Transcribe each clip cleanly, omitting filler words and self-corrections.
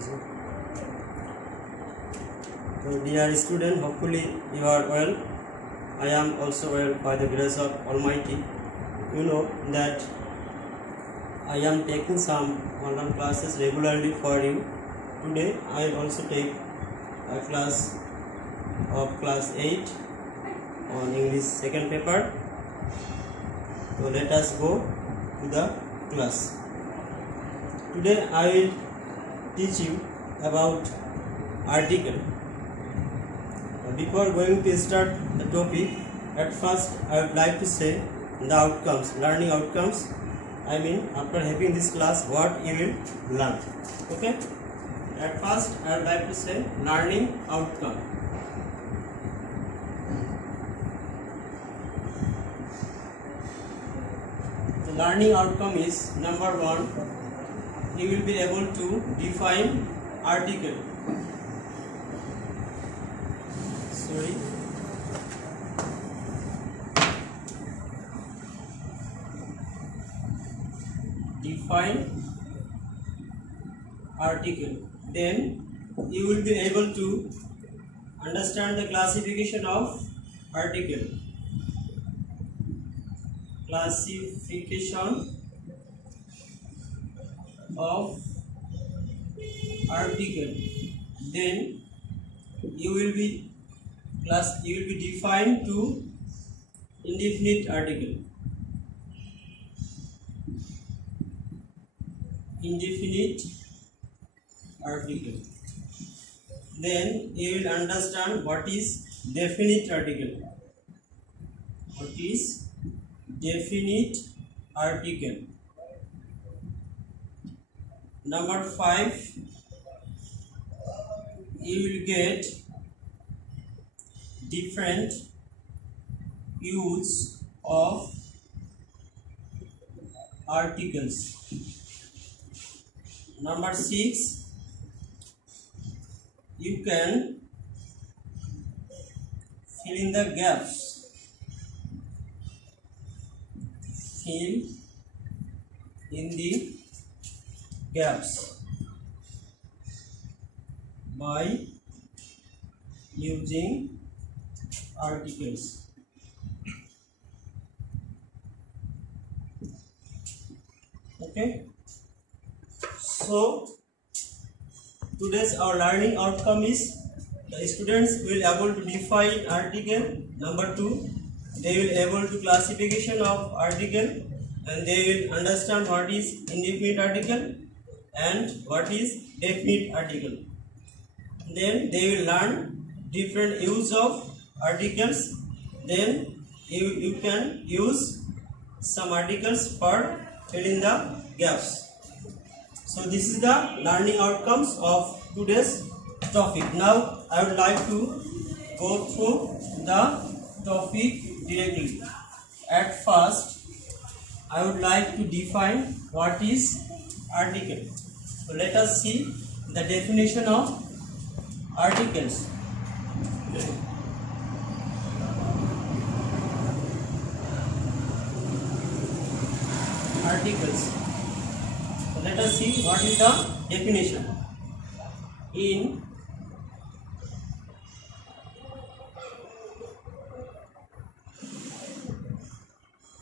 So dear student, hopefully you are well. I am also well by the grace of Almighty. You know that I am taking some online classes regularly for you. Today I will also take a class of class 8 on English second paper. So let us go to the class. Today I will teach you about article. Before going to start the topic, at first I would like to say the outcomes, learning outcomes. I mean, after having this class, what you will learn. Okay? At first I would like to say learning outcome. The learning outcome is number 1, you will be able to define article. Define article. Then you will be able to understand the classification of article. Classification of article. Then you will be defined to indefinite article. Indefinite article. Then you will understand what is definite article. What is definite article? Number 5, you will get different use of articles. Number 6, you can fill in the gaps. Fill in the gaps by using articles. Okay. So today's our learning outcome is the students will able to define article. Number 2, they will able to classification of article, and they will understand what is indefinite article and what is definite article. Then they will learn different use of articles. Then you can use some articles for filling the gaps. So this is the learning outcomes of today's topic. Now I would like to go through the topic directly. At first I would like to define what is article. So let us see the definition of articles. Articles. Let us see what is the definition. In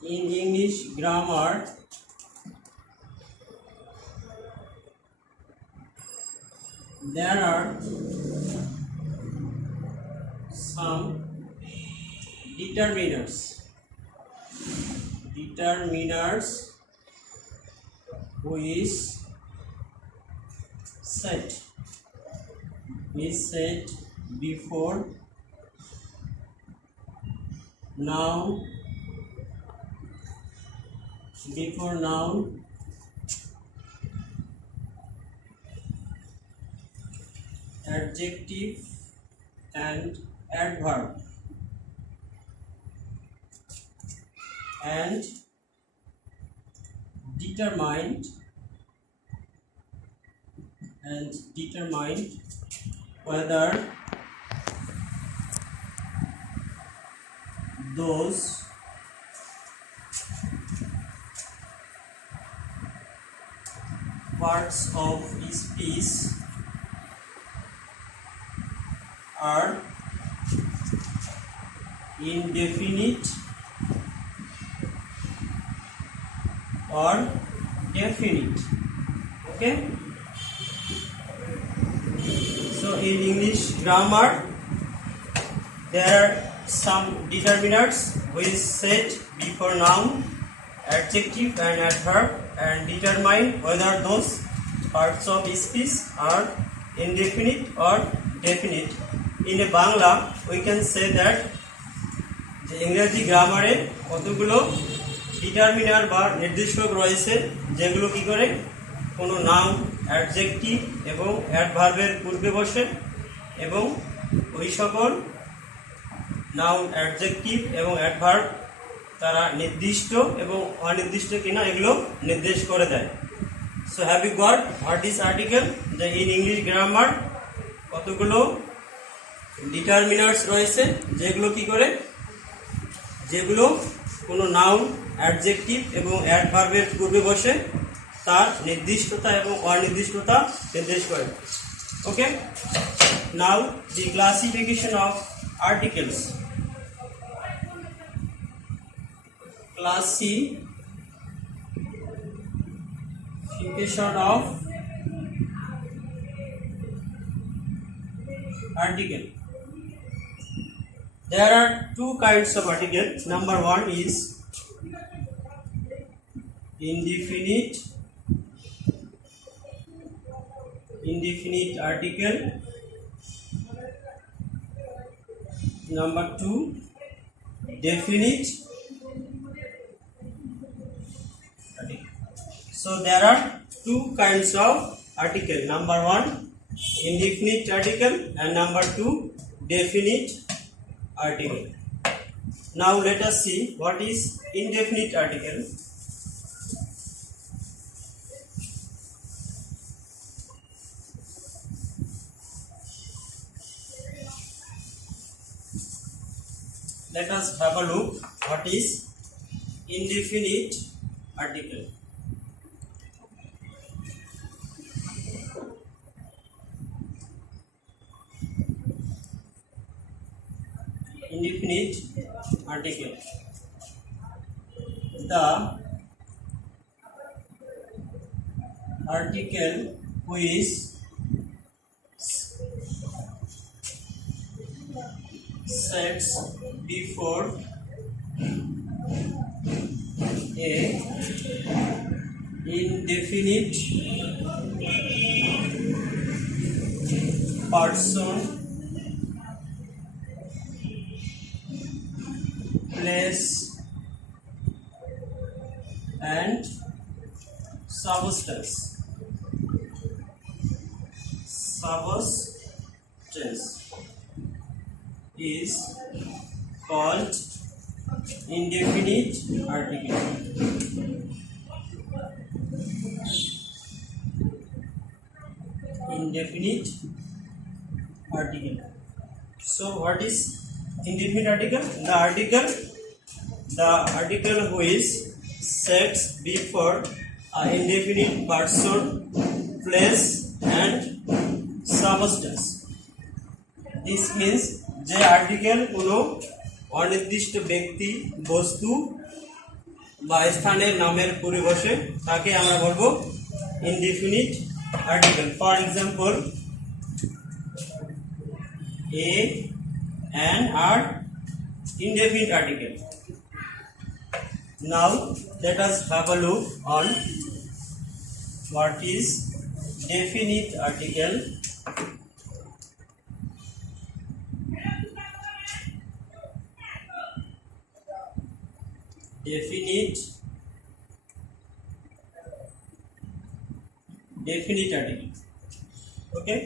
English grammar, there are some determiners which set before noun, adjective and adverb, and determined whether those parts of speech are indefinite or definite. Okay, so in English grammar there are some determinants which set before noun, adjective and adverb and determine whether those parts of speech are indefinite or definite. In a Bangla we can say that যে ইংরেজি গ্রামারে কতগুলো determiner বা নির্দেশক রয়েছে যেগুলো কি করে কোনো নাউন, অ্যাডজেক্টিভ এবং অ্যাডভার্বের পূর্বে বসে এবং ওই সকল নাউন, অ্যাডজেক্টিভ এবং অ্যাডভার্ব তারা নির্দিষ্ট এবং অনির্দিষ্ট কিনা এগুলো নির্দেশ করে দেয়। So have you got what is article? যে ইন ইংলিশ গ্রামার কতগুলো ডিটারমিনার্স রয়েছে যেগুলো কি করে, যেগুলো কোনো নাউন, অ্যাডজেক্টিভ এবং অ্যাডভার্বের পূর্বে বসে তার নির্দিষ্টতা এবং অনির্দিষ্টতা নির্দেশ করে। Okay, now the classification of articles. Classification of article. There are two kinds of article. Number one is indefinite article. Number two, definite article. So there are two kinds of article. Number one, indefinite article, and number two, definite article. Now let us see what is indefinite article. Let us have a look what is indefinite article. Indefinite article. The article which sets before a indefinite person, place and substance is called indefinite article. Indefinite article. So what is indefinite article? The article which sets before an indefinite person, place and substance. This means যে article কোনো অনির্দিষ্ট ব্যক্তি, বস্তু বা স্থানের নামের পূর্বে বসে তাকে আমরা বলবো indefinite article. For example, a and are indefinite article. Now let us have a look on what is definite article. Definite article. Okay,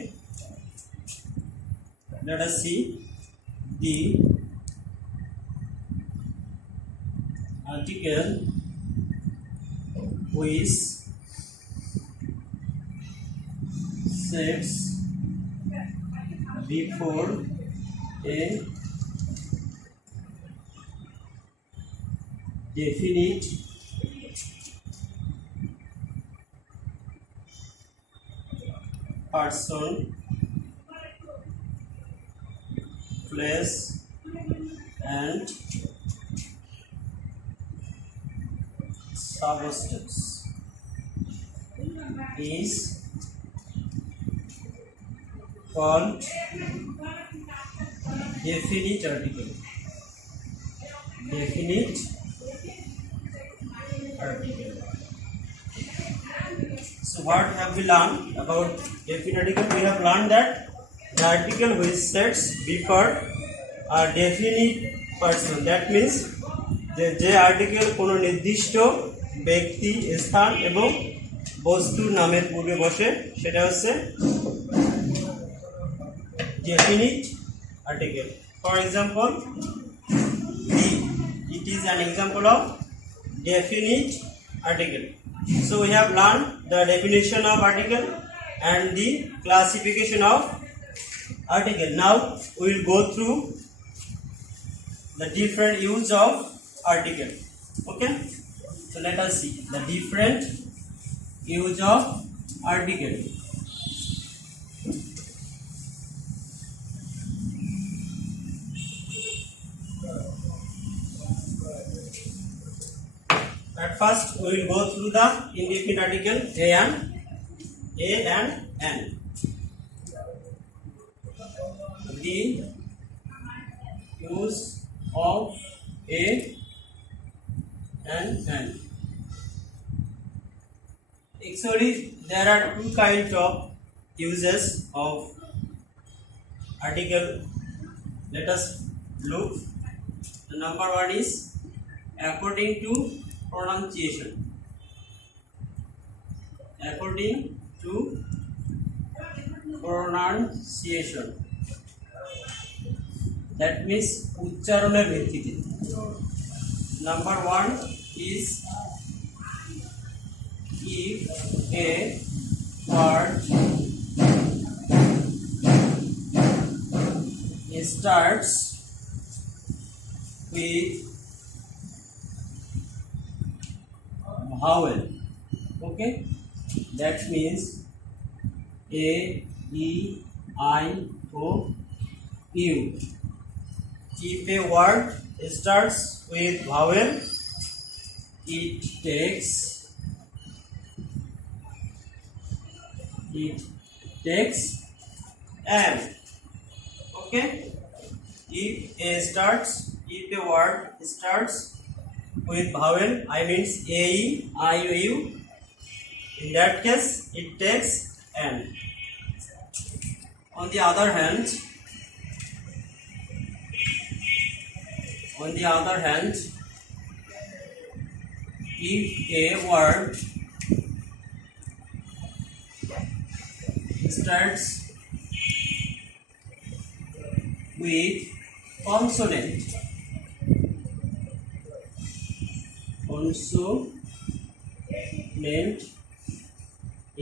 let us see the article which sets before a definite person, place and substance is called definite article. Definite article. So what have we learned about definite article? We have learned that the article which sets before a definite person. That means যে article কোনো নির্দিষ্ট ব্যক্তি, স্থান এবং বস্তুর নামের পূর্বে বসে সেটা হচ্ছে definite article. For example, it is an example of definite article. So we have learned the definition of article and the classification of article. Now we will go through the different use of article. Okay, so let us see the different use of article. At first we will go through the indefinite article a and n. The use of a and n. Actually there are two kinds of uses of article. Let us look. The number one is according to pronunciation. According to pronunciation, that means উচ্চারণের ভিত্তিতে. Number one is if a word starts with vowel, okay, that means a, e, I, o, u. If a word starts with vowel, it takes an. Okay, if a word starts with vowel, I means a, e, I, o, u. In that case, it takes an. On the other hand, if a word starts with consonant,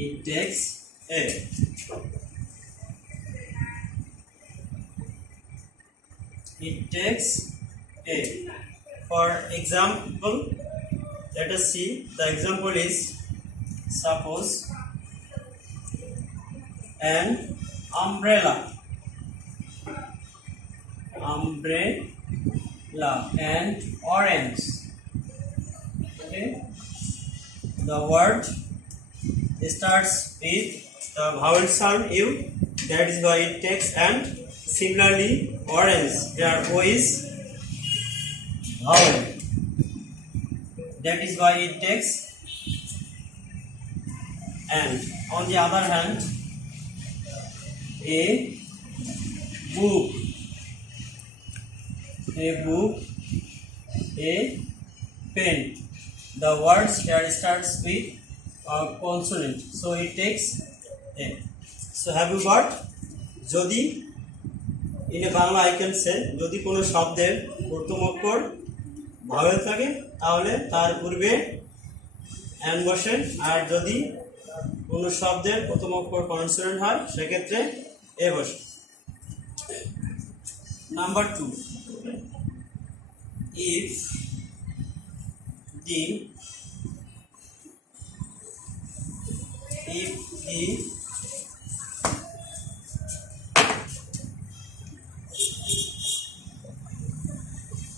it takes a. It takes a. For example, let us see. The example is, suppose an umbrella and orange. Okay, the word starts with the vowel sound u, that is why it takes and. Similarly, orange, there o is vowel, that is why it takes and. On the other hand, a book, a pen, the words here starts with a consonant, so it takes a. So have you got? Jodi in a Bangla I can say, যদি কোনো শব্দের প্রথম অক্ষর vowel থাকে তাহলে তার পূর্বে an বসে, আর যদি কোনো শব্দের প্রথম অক্ষর কনসোনেন্ট হয় সেক্ষেত্রে এ বসে। Number 2, if the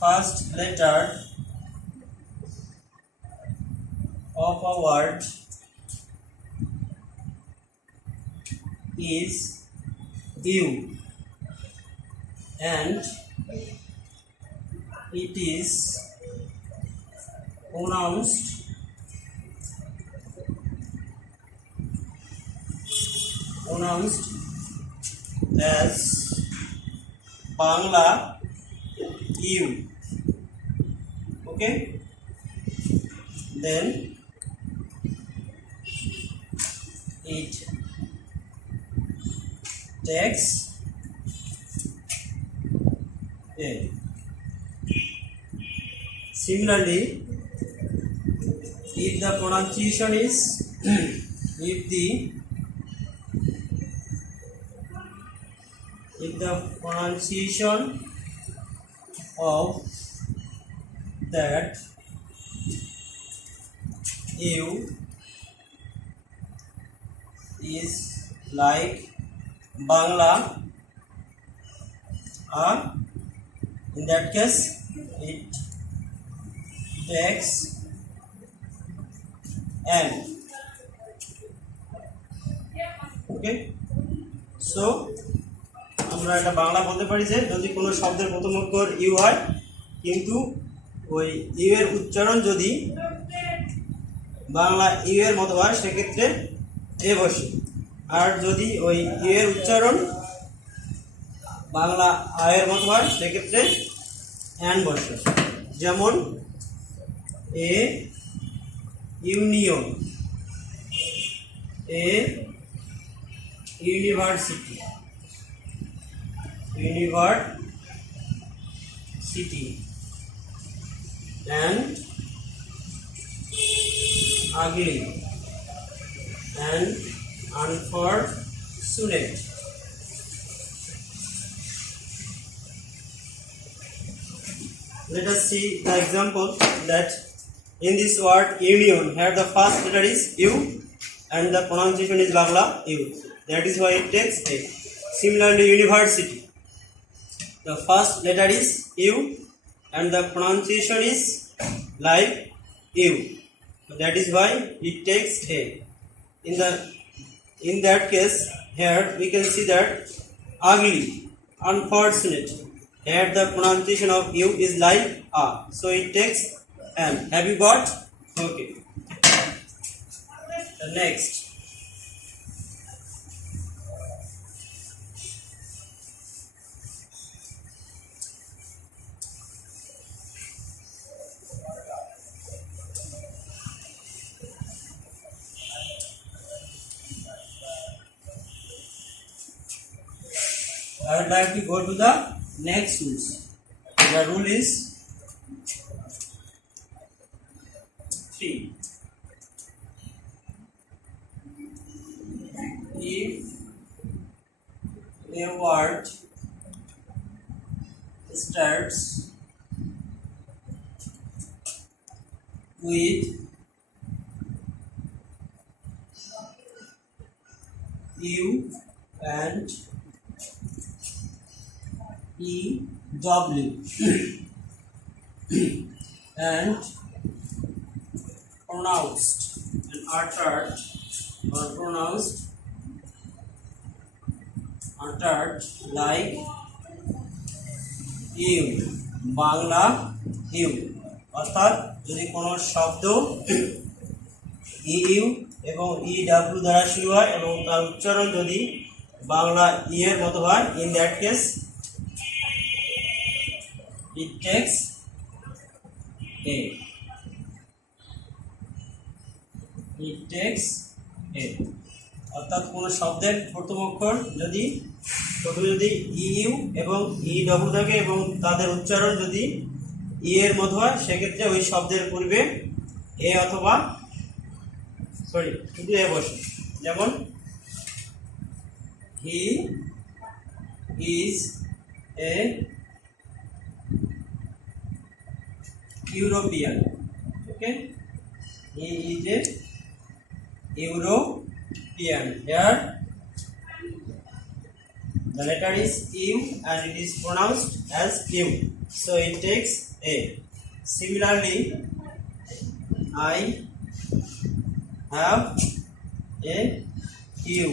first letter of a word is U, and it is pronounced as Bangla U. Okay, then it takes A. Similarly, if the pronunciation is if the pronunciation of that U is like Bangla, in that case it takes N. Okay, so আমরা এটা বাংলা বলতে পারি যে যদি কোনো শব্দের প্রথম অক্ষর ইউ হয় কিন্তু ওই ইউ এর উচ্চারণ যদি বাংলা ইউ এর মতো হয় সেক্ষেত্রে এ বসে, আর যদি ওই ইউ এর উচ্চারণ বাংলা আ এর মতো হয় সেক্ষেত্রে এন বসে। যেমন এ union, a university, and ugly and unfortunate. Let us see the example that in this word union, here the first letter is U and the pronunciation is Bangla U. That is why it takes A. Similarly, university, the first letter is U and the pronunciation is like U. That is why it takes A. In that case, here we can see that ugly, unfortunate. Here the pronunciation of U is like A, so it takes M. Have you got? Okay. The next. I would like to go to the next rules. The rule is 3. If a word starts with U and EW and pronounced and uttered like U, Bangla U, অর্থাৎ যদি কোনো শব্দ you এবং EW দ্বারা শুরু হয় এবং তার উচ্চারণ যদি বাংলা ই এর মতো হয়, in that case it takes A. অর্থাৎ কোনো শব্দের প্রথম অক্ষর যদি ইউ এবং ইডব্লিউ থাকে এবং তাদের উচ্চারণ যদি ই এর মতো হয় সেক্ষেত্রে ওই শব্দের পূর্বে এ অথবা শুধু এ বসে। যেমন he is a European. Okay, he is a European. Here The letter is U and it is pronounced as U. So it takes A. Similarly, I have a U.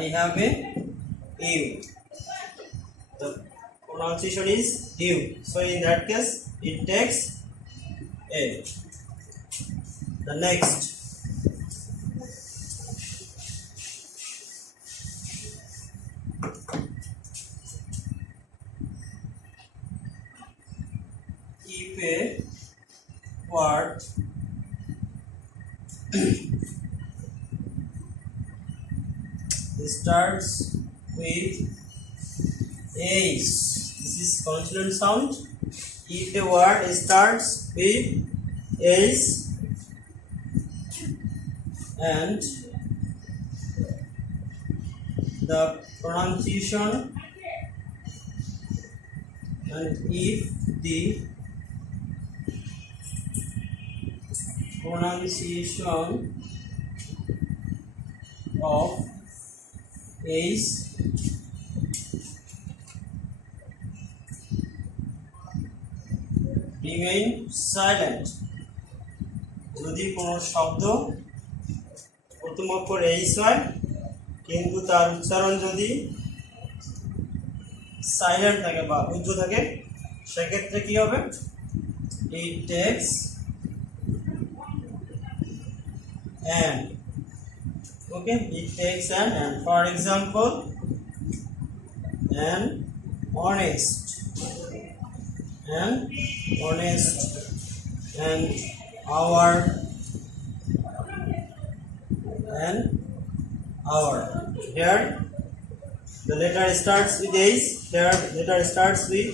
I have a U. The pronunciation is U. So in that case, it takes A. The next. If a word starts with H, this is consonant sound. If a word starts with H and the pronunciation, and if the pronunciation of H remain silent, যদি কোনো শব্দ প্রথম অক্ষর H হয় কিন্তু তার উচ্চারণ যদি সাইলেন্ট থাকে বা উজ্জ থাকে, সেক্ষেত্রে কি হবে? It takes an. Okay, it takes an. For example, an honest, and our, and our. Here the letter starts with H. Here the letter starts with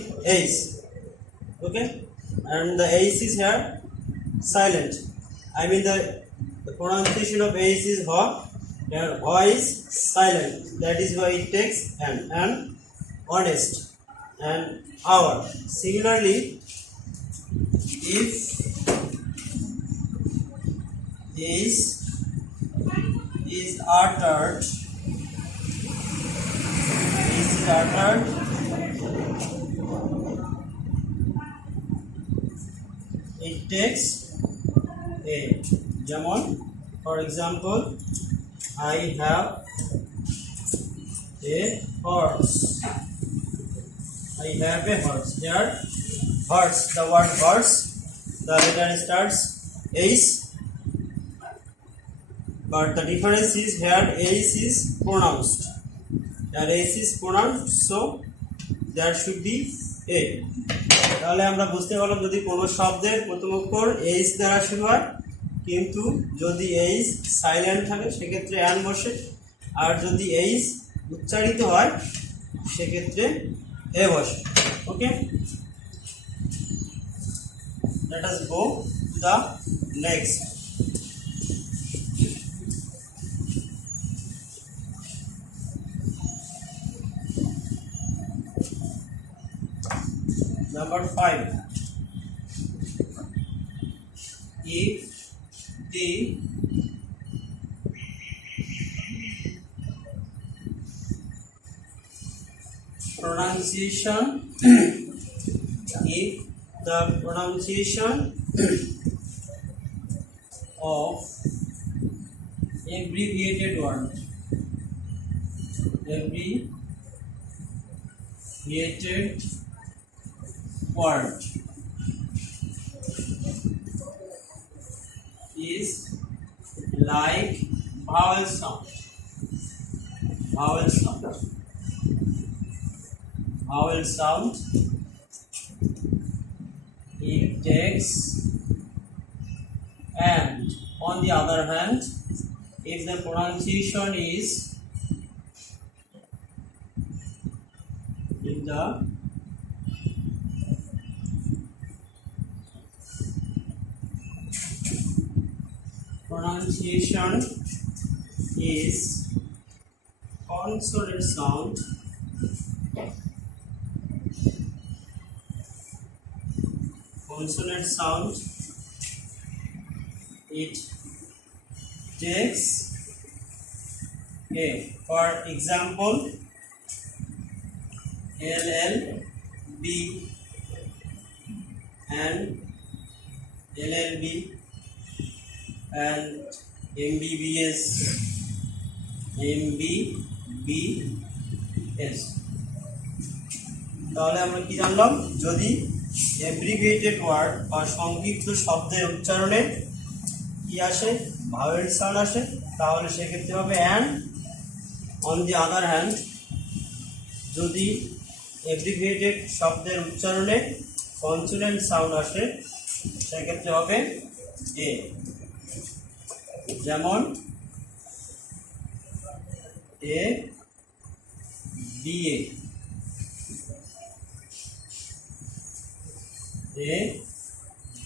H. Okay, and the H is here silent. I mean the pronunciation of H is H. Here H is silent. That is why it takes an honest, and our. Similarly, if H is uttered, it takes A. যেমন, for example, I have a horse. I have a horse. Here, horse, the word horse, the letter starts H, but the difference is here H is pronounced. Here H is pronounced, so there should be A. তাহলে আমরা বুঝতে পারলাম, যদি কোনো শব্দের প্রথম অক্ষর H দ্বারা শুরু হয় কিন্তু যদি H সাইলেন্ট থাকে সেক্ষেত্রে অ্যান বসে, আর যদি H উচ্চারিত হয় সেক্ষেত্রে A বসে। ওকে, let us go to the next. Number 5. If the pronunciation of abbreviated word is like vowel sound. It takes and. On the other hand, if the pronunciation is consonant sound, it takes A. For example, LLB and LLB and MBBS, MBBS. তাহলে আমরা কি জানলাম, যদি abbreviated word বা সংক্ষিপ্ত শব্দের উচ্চারণে কি আসে, ভাওয়েল সাউন্ড আসে, তাহলে সেক্ষেত্রে হবে an. On the other hand, যদি অ্যাব্রিভিয়েটেড শব্দের উচ্চারণে কনসোনেন্ট সাউন্ড আসে, সেক্ষেত্রে হবে এ। যেমন a BA, a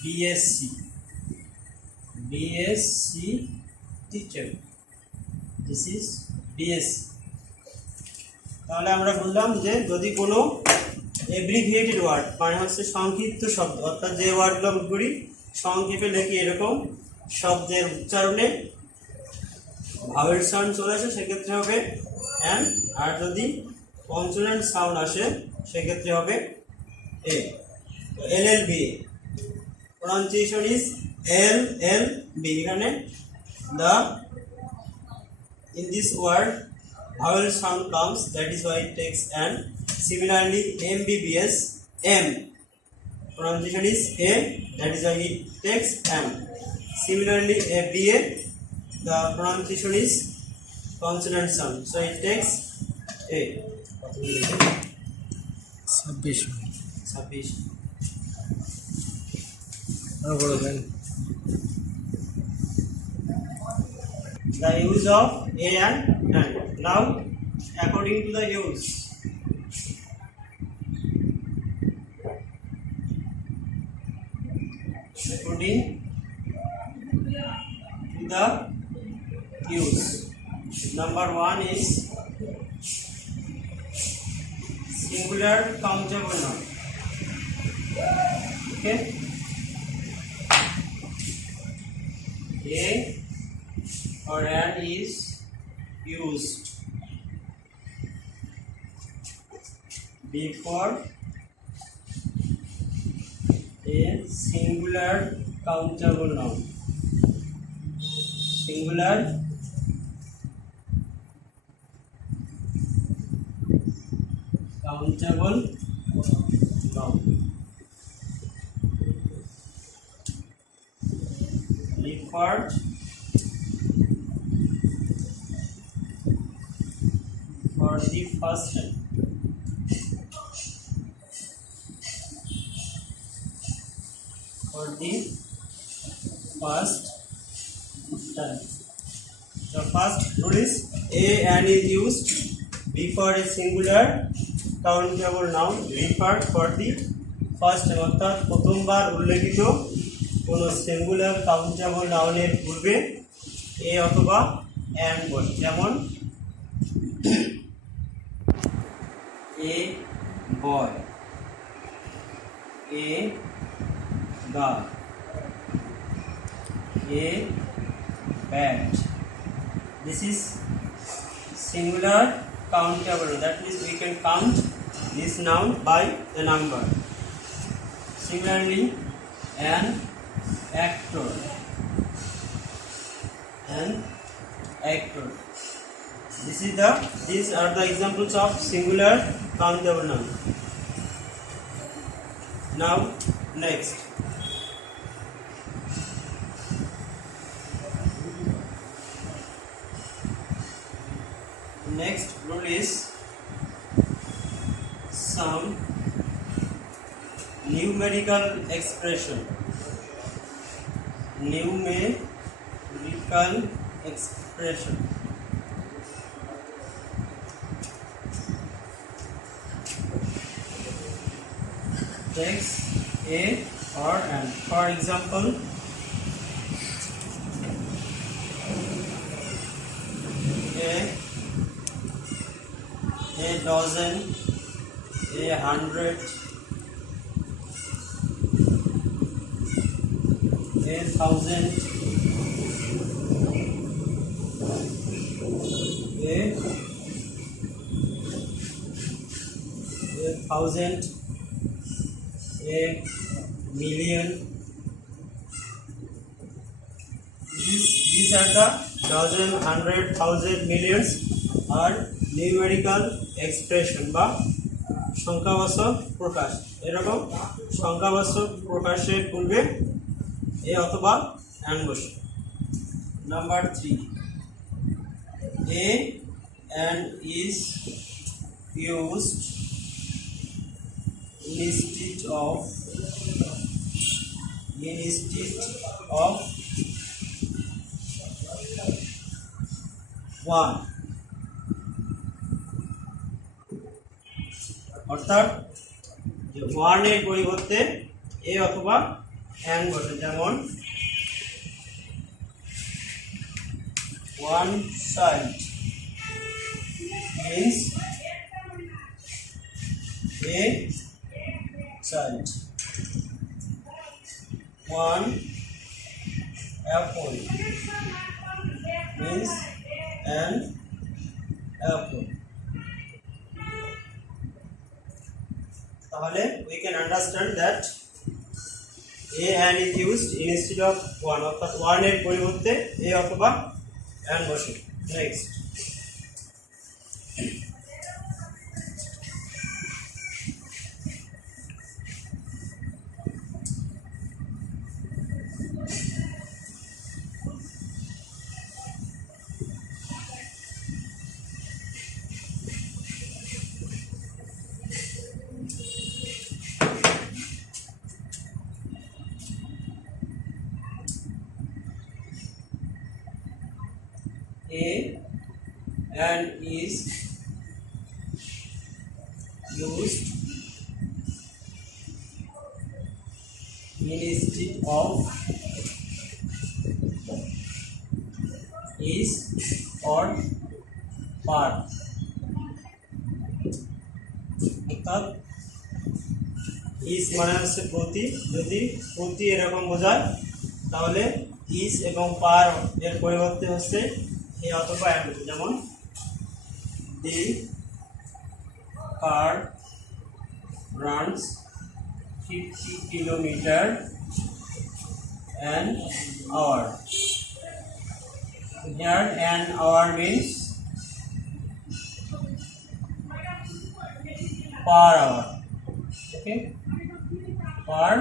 BSc, BSc teacher, this is BSc. তাহলে আমরা বললাম যে যদি কোনো অ্যাব্রিভিয়েটেড ওয়ার্ড মানে হচ্ছে সংক্ষিপ্ত শব্দ, অর্থাৎ যে ওয়ার্ডগুলো আমরা করি সংক্ষেপে লিখি এরকম শব্দের উচ্চারণে ভাওয়েল সাউন্ড চলে আসে, সেক্ষেত্রে হবে অ্যান্ড। আর যদি কনসোনেন্ট সাউন্ড আসে সেক্ষেত্রে হবে এ। LLB, pronunciation is LLB. এখানে the in this word vowel sound comes, that is why it takes an. Similarly, MBBS, M, pronunciation is A, that is why it takes M. Similarly, ABA, the pronunciation is consonant sound, so it takes A. 26 the use of A and and. Now, according to the use, according to the use, number 1 is singular countable noun. Okay, A or an is used before a singular countable noun. Singular countable noun. Referred for the first time. For the first time. The first rule is A and is used before a singular countable noun referred for the first time. অর্থাৎ প্রথমবার উল্লেখিত কোনো singular countable নাউনের পূর্বে এ অথবা an বসে। যেমন a boy, a girl, a bat. This is singular countable. That means we can count this noun by the number. Similarly, an actor, an actor. These are the examples of singular countable noun. Now, next. Next rule is some numerical expression. Numerical expression. Takes a or an. For example, a dozen, 100, 1,000, a thousand, a million. These are the dozen, hundred, thousand, millions are numerical expression বা সংখ্যাবাচক প্রকাশ। এরকম সংখ্যাবাচক প্রকাশের পূর্বে এ অথবা and বসে। Number 3, a and is used instead of one, অর্থাৎ যে one এর পরিবর্তে এ অথবা and বসে। যেমন one child means a child, one apple means an apple. তাহলে we can understand that a and is used instead of one, অর্থাৎ one এর পরিবর্তে a অথবা and বসে। Next, a and is used instead of is or part, অর্থাৎ is মানে হচ্ছে প্রতি। যদি প্রতি এরকম বোঝায় তাহলে is এবং পার এর পরিবর্তে হচ্ছে এ অথবা and। যেমন the car runs 50 kilometer an hour. Here an hour means per hour. Okay, per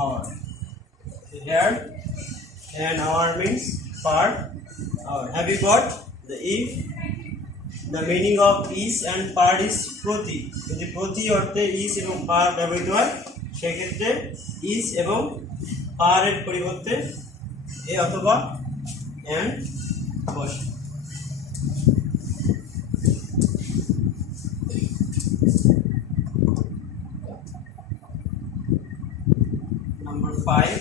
hour. Here an hour means per hour. Have you got the if the meaning of is and per is প্রতি? যদি প্রতি অর্থে is এবং per ব্যবহৃত হয় সেক্ষেত্রে is এবং per এর পরিবর্তে এ অথবা and বসে। Number 5,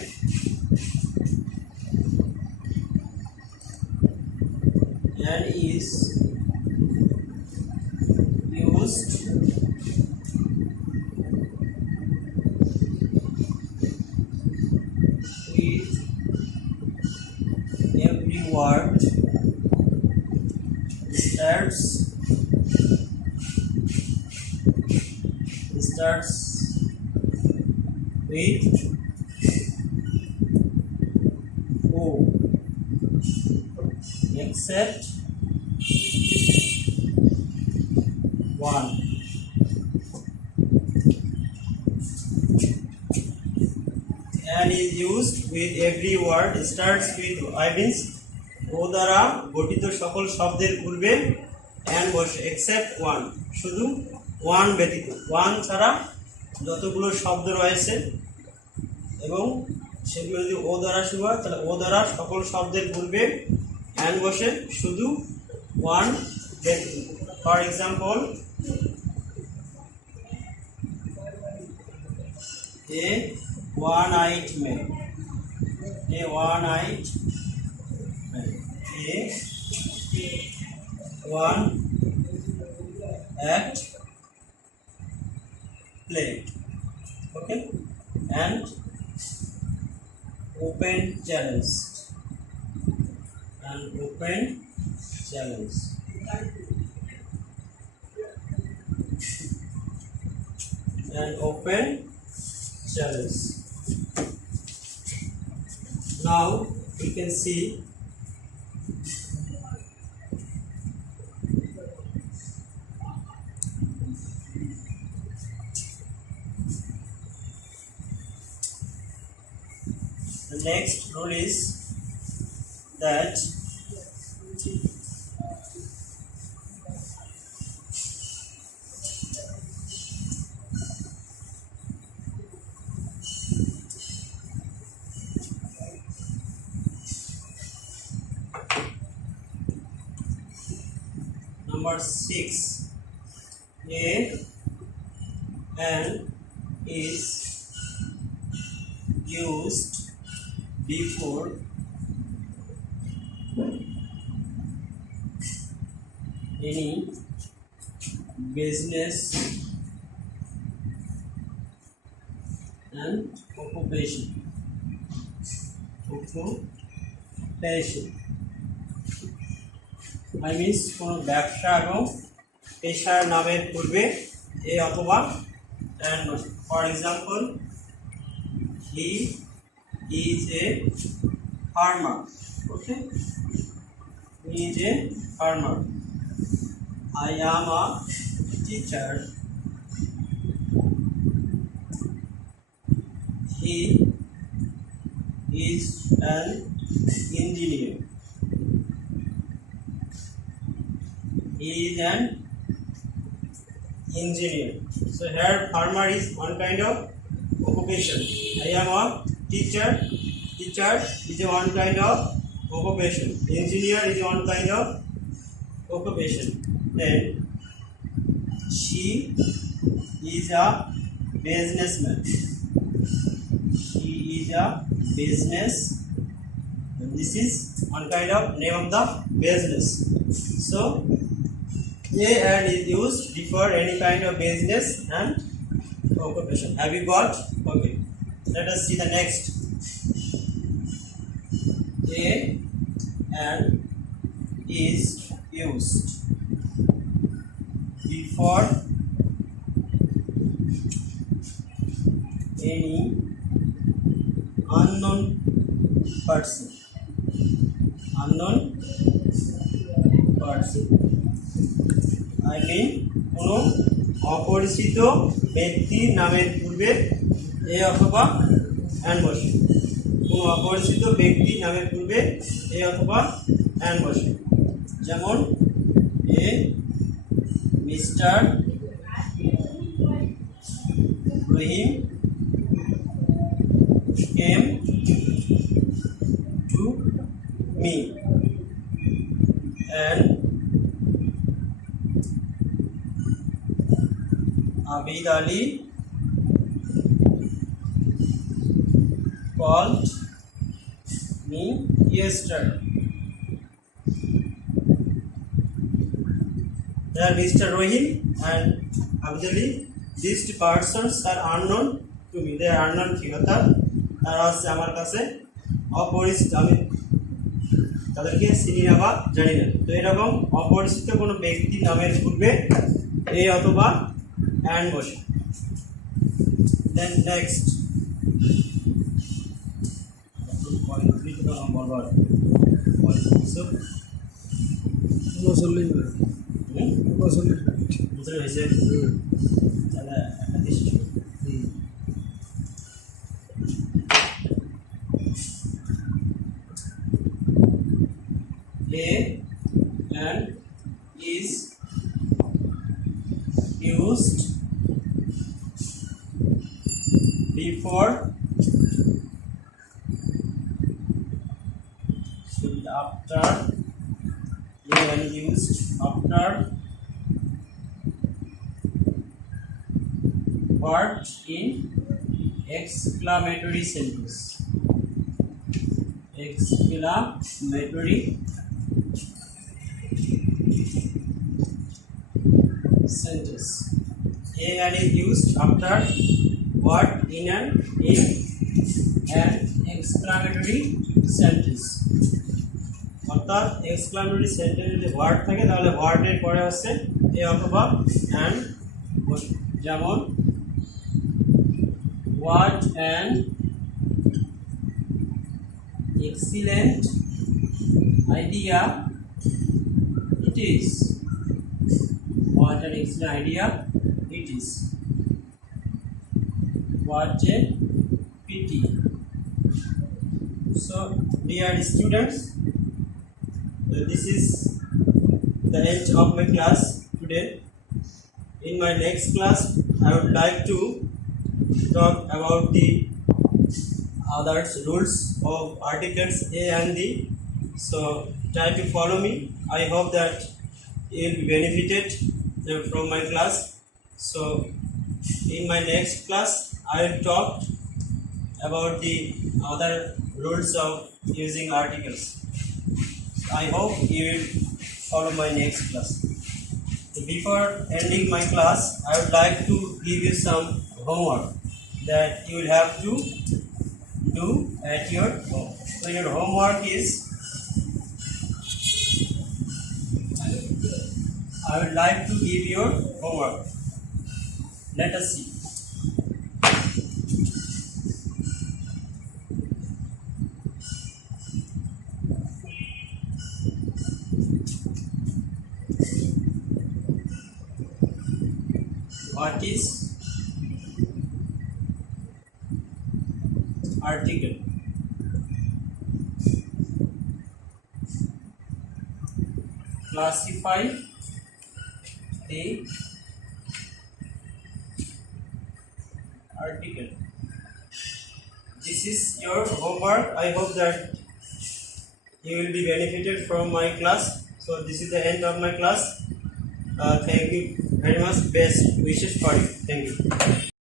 and is used with every word starts with O except one. And is used with every word starts with I means ও দ্বারা গঠিত সকল শব্দের পূর্বে and বসে except one, শুধু one ব্যতীত। one ছাড়া যতগুলো শব্দ রয়েছে এবং সেগুলো যদি ও দ্বারা শুরু হয় তাহলে ও দ্বারা সকল শব্দের পূর্বে and বসে, শুধু one ব্যতীত। For example, a one-eyed man, a one-eyed man, a one-act plate, okay, and open challenge, and open challenge. An open challenge. Now we can see the next rule is that number 6, an is used before any business and occupation. I means কোনো ব্যবসা এবং পেশার নামের পূর্বে এ অথবা and. For example, he is a farmer. Okay, he is a farmer. I am a teacher. He is an engineer. He is an engineer. So here farmer is one kind of occupation. I am a teacher. Teacher is one kind of occupation. Engineer is one kind of occupation. Then she is a businessman. She is a business. And this is one kind of name of the business. So a and is used before any kind of business and occupation. Have you got? Okay. Let us see the next. A and is used before any unknown person. Unknown person. I mean কোনো অপরিচিত ব্যক্তির নামের পূর্বে এ অথবা an বসে। কোনো অপরিচিত ব্যক্তির নামের পূর্বে এ অথবা অ্যান বসে। যেমন a mister Rahim came to me and Abid Ali called me yesterday. There are Mr. Rohim and Abid Ali. These two persons are unknown to me. They are unknown figure. তারা হচ্ছে আমার কাছে অপরিচিত, আমি তাদেরকে চিনি না বা জানি না। তো এরকম অপরিচিত কোনো ব্যক্তির নামের পূর্বে এ অথবা and বসে। Then next, A and is used before after and used after part in exclamatory sentence. Exclamatory sentence. A and is used after what in an exclamatory sentence. অর্থাৎ এক্সক্লামেটরি সেন্টেন্সে যদি ওয়ার্ড থাকে তাহলে ওয়ার্ডের পরে হচ্ছে এ অথবা অ্যান্ড, যেমন what an excellent idea it is, what an excellent idea it is, what a pity. So dear students, this is the end of my class today. In my next class I would like to talk about the other rules of articles a and the. So try to follow me. I hope that you will be benefited from my class. So in my next class I will talk about the other rules of using articles. I hope you will follow my next class. So before ending my class, I would like to give you some homework that you will have to do at your home. So your homework is, I would like to give your homework. Let us see. What is article? Classify the article. This is your homework. I hope that you will be benefited from my class. So this is the end of my class. Thank you very much. Best wishes for you. Thank you.